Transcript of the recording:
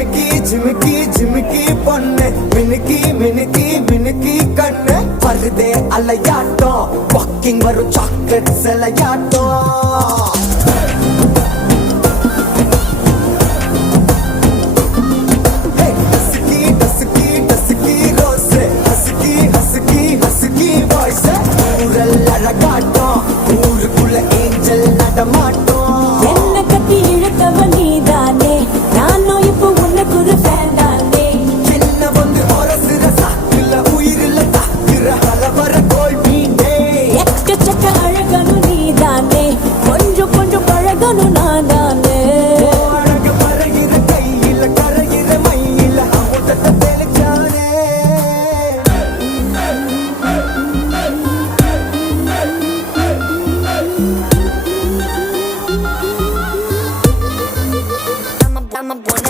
ஜிமிக்கி ஜிமிக்கி ஜிமிக்கி பொண்ணு மினுக்கி மினுக்கி மினுக்கி கண்ணு வருதே அலையாட்டம் வாக்கிங் வரும் சாக்லேட் சிலையாட்டம்